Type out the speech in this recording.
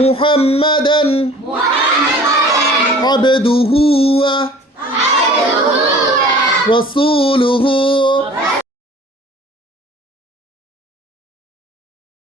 محمدا. عبده ورسوله